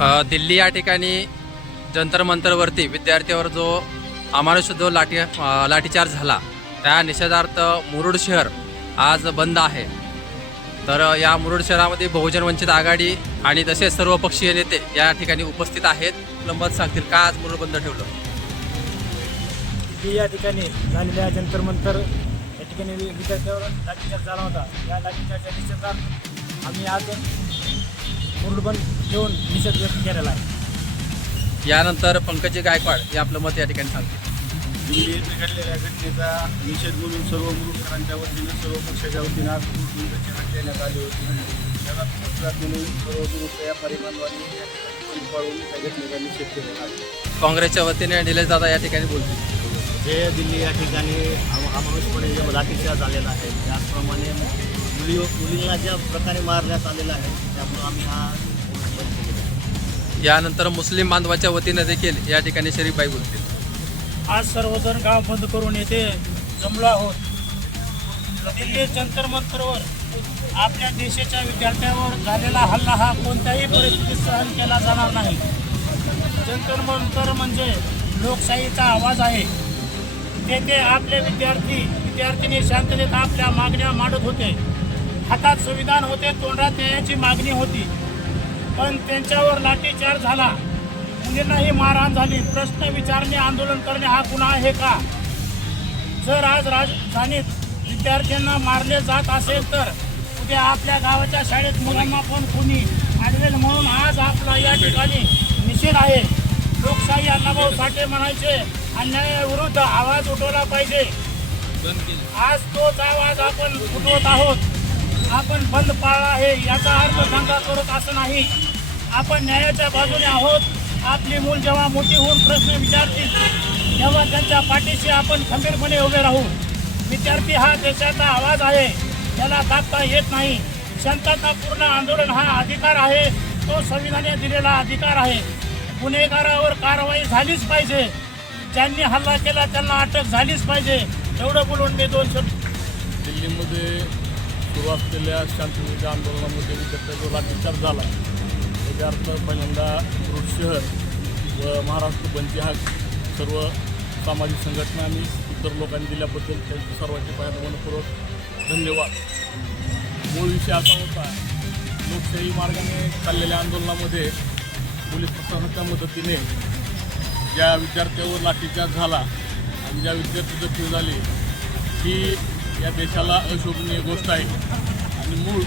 दिल्ली या ठिकाणी जंतर मंतरवरती विद्यार्थ्यावर जो अमानुष जो लाठीचार्ज झाला त्या निषेधार्थ मुरुड शहर आज बंद आहे। तर या मुरुड शहरामध्ये बहुजन वंचित आघाडी आणि तसेच सर्व पक्षीय नेते या ठिकाणी उपस्थित आहेत। आपलं मत सांगतील का आज मुरुड बंद ठेवलं? या ठिकाणी झालेल्या जंतर मंतर या ठिकाणी विद्यार्थ्यावर लाठीचार्ज झाला होता। या लाठीचार्जच्या निषेधार्थ आम्ही आज मुरुड बंद ठेवून निषेध व्यक्त केलेला आहे। यानंतर पंकजी गायकवाड हे आपलं मत या ठिकाणी सांगतील। दिल्ली येथे घडलेल्या घटनेचा निषेध म्हणून सर्व मुरुडकरांच्या वतीनं सर्व पक्षाच्या वतीनं आज मुरुड बंद देण्यात आले होते। त्याला प्रतिसाद म्हणून सर्व मुरुड व्यापारी बांधवांनी या ठिकाणी पाळून त्या घटनेचा निषेध केलेला आहे। काँग्रेसच्या वतीने निलेश दादा या ठिकाणी बोलतील। जे दिल्ली या ठिकाणी अमानुषपणे जे लाठीचार्ज झालेला आहे त्याचप्रमाणे मुलींना ज्या प्रकारे मारण्यात आलेलं आहे त्यामुळे आम्ही हा बंद केलेला आहे। यानंतर मुस्लिम बांधवाच्या वतीने देखील या ठिकाणी शरीफबाई बोलतील। आज सर्वजण गाव बंद करून येथे जमलो आहोत। दिल्ली जंतर मंतरवर आपल्या देशाच्या विद्यार्थ्यांवर झालेला हल्ला हा कोणत्याही परिस्थितीत सहन केला जाणार नाही। जंतर मंतर म्हणजे लोकशाहीचा आवाज आहे। तेथे आपले विद्यार्थिनी शांततेत आपल्या मागण्या मांडत होते। हातात संविधान होते, तोंडात न्यायाची मागणी होती, पण त्यांच्यावर लाठीचार्ज झाला, मुलींनाही मारहाण झाली। प्रश्न विचारणे, आंदोलन करणे हा गुन्हा आहे का? जर आज राजधानीत विद्यार्थ्यांना मारले जात असेल तर उद्या आपल्या गावाच्या शाळेत मुलांना पण कुणी आढळेल। म्हणून आज आपला या ठिकाणी निषेध आहे। लोकशाही अण्णाभाऊ साठे म्हणायचे, अन्यायाविरुद्ध आवाज उठवला पाहिजे। आज तोच आवाज आपण उठवत आहोत। आपण बंद पाळला आहे याचा अर्थ दंगा करत असं नाही। आपण न्यायाच्या बाजूने आहोत। आपली मूल जेव्हा मोठी होऊन प्रश्न विचारतील तेव्हा त्यांच्या पाठीशी आपण खंबीरपणे उभे राहू। विद्यार्थी हा देशाचा आवाज आहे, त्याला दाबता येत नाही। शांततापूर्ण आंदोलन हा अधिकार आहे, तो संविधानाने दिलेला अधिकार आहे। गुन्हेगारावर कारवाई झालीच पाहिजे। ज्यांनी हल्ला केला त्यांना अटक झालीच पाहिजे। एवढं बोलून मी 2 शब्द। दिल्लीमध्ये सुरू असलेल्या शांततेच्या आंदोलनामध्ये विद्यार्थ्यांचा लाठीचार्ज झाला। त्याचा अर्थ पहिल्यांदा मुरुड शहर व महाराष्ट्र बंदची हा सर्व सामाजिक संघटना आणि इतर लोकांनी दिल्याबद्दल त्यांचे सर्वांचे पहिल्यांदा मनपूर्वक धन्यवाद। मूळ विषय असा होता, लोकशाही मार्गाने चाललेल्या आंदोलनामध्ये पोलीस प्रशासनाच्या मदतीने ज्या विद्यार्थ्यांवर लाठीचार्ज झाला आणि ज्या विद्यार्थी जखमी झाले ही या देशाला अशोभनीय गोष्ट आहे। आणि मूळ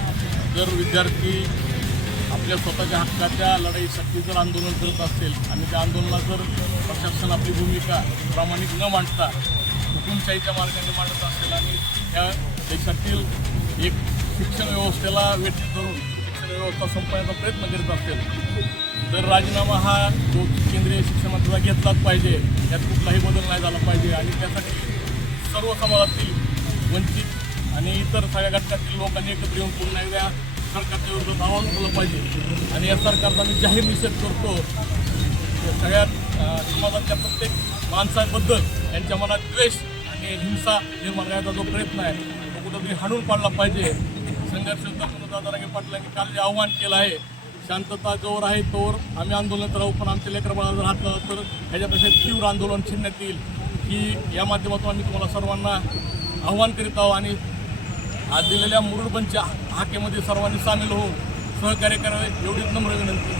जर विद्यार्थी आपल्या स्वतःच्या हक्काच्या लढाईसाठी जर आंदोलन करत असेल आणि त्या आंदोलनात जर प्रशासन आपली भूमिका प्रामाणिक न मांडता हुकुमशाहीच्या मार्गाने मांडत असेल आणि या देशातील एक शिक्षण व्यवस्थेला वेठी धरून शिक्षण व्यवस्था संपवण्याचा प्रयत्न करीत असेल तर राजीनामा हा जो केंद्रीय शिक्षण मंत्र्याचा घेतलाच पाहिजे। यात कुठलाही बदल नाही झाला पाहिजे आणि त्यासाठी सर्व समाजातील वंचित आणि इतर सगळ्या घटकातील लोकांनी एकत्र येऊन पुन्हा एकदा सरकारच्या विरोधात आवाहन केलं पाहिजे। आणि या सरकारचा मी जाहीर निषेध करतो। सगळ्या समाजाच्या प्रत्येक माणसाबद्दल त्यांच्या मनात द्वेष आणि हिंसा निर्माण करण्याचा जो प्रयत्न आहे तो कुठंतरी हाणून पाडला पाहिजे। संघर्ष दादा पाटलांनी काल जे आव्हान केलं आहे, शांतता जोवर आहे तोवर आम्ही आंदोलनात राहू, पण आमच्या लेकरबाळाला जर हात लावला तर ह्याच्यापेक्षा तीव्र आंदोलन छेडण्यात येईल ही या माध्यमातून आम्ही तुम्हाला सर्वांना आव्हान करीत आहोत। आणि आज दिलेल्या मुरुड बंदच्या हाकेमध्ये सर्वांनी सामील होऊन सहकार्य करावे एवढीच नम्र विनंती।